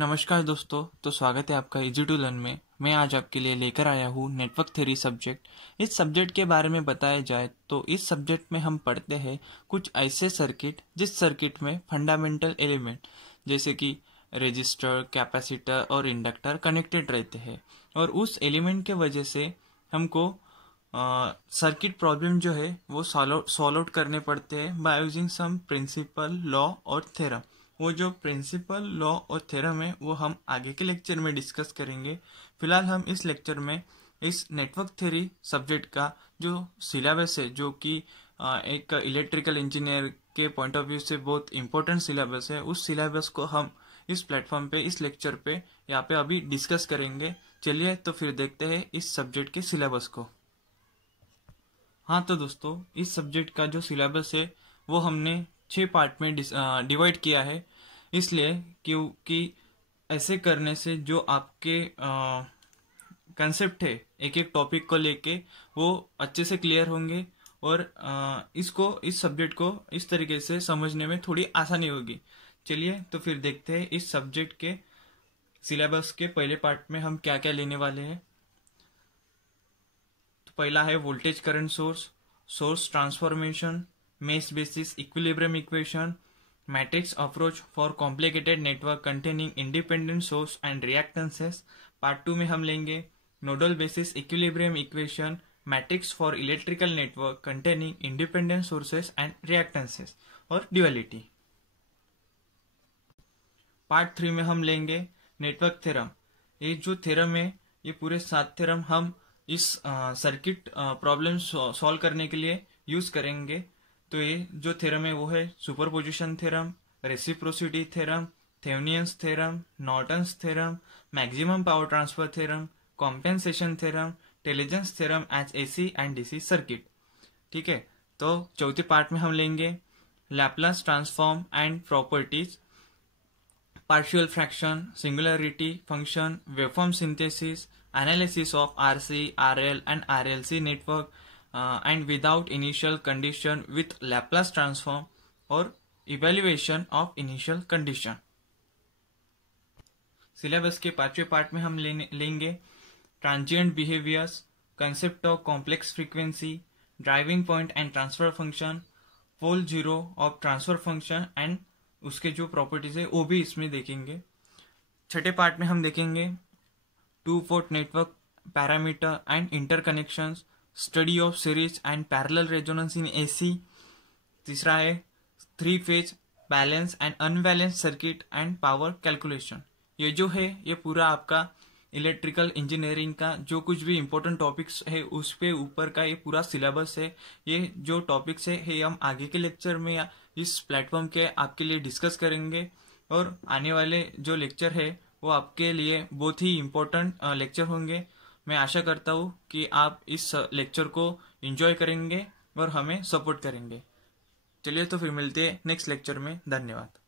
नमस्कार दोस्तों। तो स्वागत है आपका इजी टू लर्न में। मैं आज आपके लिए लेकर आया हूँ नेटवर्क थ्योरी सब्जेक्ट। इस सब्जेक्ट के बारे में बताया जाए तो इस सब्जेक्ट में हम पढ़ते हैं कुछ ऐसे सर्किट जिस सर्किट में फंडामेंटल एलिमेंट जैसे कि रेजिस्टर, कैपेसिटर और इंडक्टर कनेक्टेड रहते हैं और उस एलिमेंट के वजह से हमको सर्किट प्रॉब्लम जो है वो सॉल्व आउट करने पड़ते हैं by using some principle, law और थ्योरम। वो जो प्रिंसिपल, लॉ और थ्योरम है वो हम आगे के लेक्चर में डिस्कस करेंगे। फिलहाल हम इस लेक्चर में इस नेटवर्क थ्योरी सब्जेक्ट का जो सिलेबस है, जो कि एक इलेक्ट्रिकल इंजीनियर के पॉइंट ऑफ व्यू से बहुत इंपॉर्टेंट सिलेबस है, उस सिलेबस को हम इस प्लेटफॉर्म पे, इस लेक्चर पे यहाँ पे अभी डिस्कस करेंगे। चलिए तो फिर देखते हैं इस सब्जेक्ट के सिलेबस को। हाँ तो दोस्तों, इस सब्जेक्ट का जो सिलेबस है वो हमने 6 पार्ट में डिवाइड किया है, इसलिए क्योंकि ऐसे करने से जो आपके कंसेप्ट है एक एक टॉपिक को लेके वो अच्छे से क्लियर होंगे और इस सब्जेक्ट को इस तरीके से समझने में थोड़ी आसानी होगी। चलिए तो फिर देखते हैं इस सब्जेक्ट के सिलेबस के पहले पार्ट में हम क्या क्या लेने वाले हैं। तो पहला है voltage current source, source transformation, mesh basis equilibrium equation, matrix approach for complicated network containing independent source and reactances. Part 2 में हम लेंगे nodal basis equilibrium equation, matrix for electrical network containing independent sources and reactances और duality. Part 3 में हम लेंगे network theorem. ये जो theorem है, ये पूरे 7 थ्योरम हम इस सर्किट प्रॉब्लम सॉल्व करने के लिए यूज करेंगे। तो ये जो थ्योरम है वो है superposition theorem, reciprocity theorem, Thevenin's theorem, Norton's theorem, maximum power transfer theorem, compensation theorem, Tellegen's theorem as AC and DC circuit. ठीक है, तो चौथे पार्ट में हम लेंगे Laplace transform and properties, partial fraction, singularity function, waveform synthesis, analysis of RC, RL and RLC network, and without initial condition with Laplace transform और evaluation of initial condition। Syllabus के 5वें पार्ट में हम लेंगे transient behaviours, concept of complex frequency, driving point and transfer function, pole zero of transfer function and उसके जो properties है वो भी इसमें देखेंगे। छठे पार्ट में हम देखेंगे 2 port network parameter and interconnections, study of series and parallel resonance in AC. तीसरा है 3 phase balance and unbalance circuit and power calculation. ये जो है ये पूरा आपका इलेक्ट्रिकल इंजीनियरिंग का जो कुछ भी इम्पोर्टेंट टॉपिक्स है उस पे ऊपर का ये पूरा सिलेबस है। ये जो टॉपिक्स है हम आगे के लेक्चर में या इस प्लेटफॉर्म के आपके लिए डिस्कस करेंगे और आने वाले जो लेक्चर है वो आपके लिए बहुत ही इम्पोर्टेंट लेक्चर होंगे। मैं आशा करता हूँ कि आप इस लेक्चर को एंजॉय करेंगे और हमें सपोर्ट करेंगे। चलिए तो फिर मिलते हैं नेक्स्ट लेक्चर में। धन्यवाद।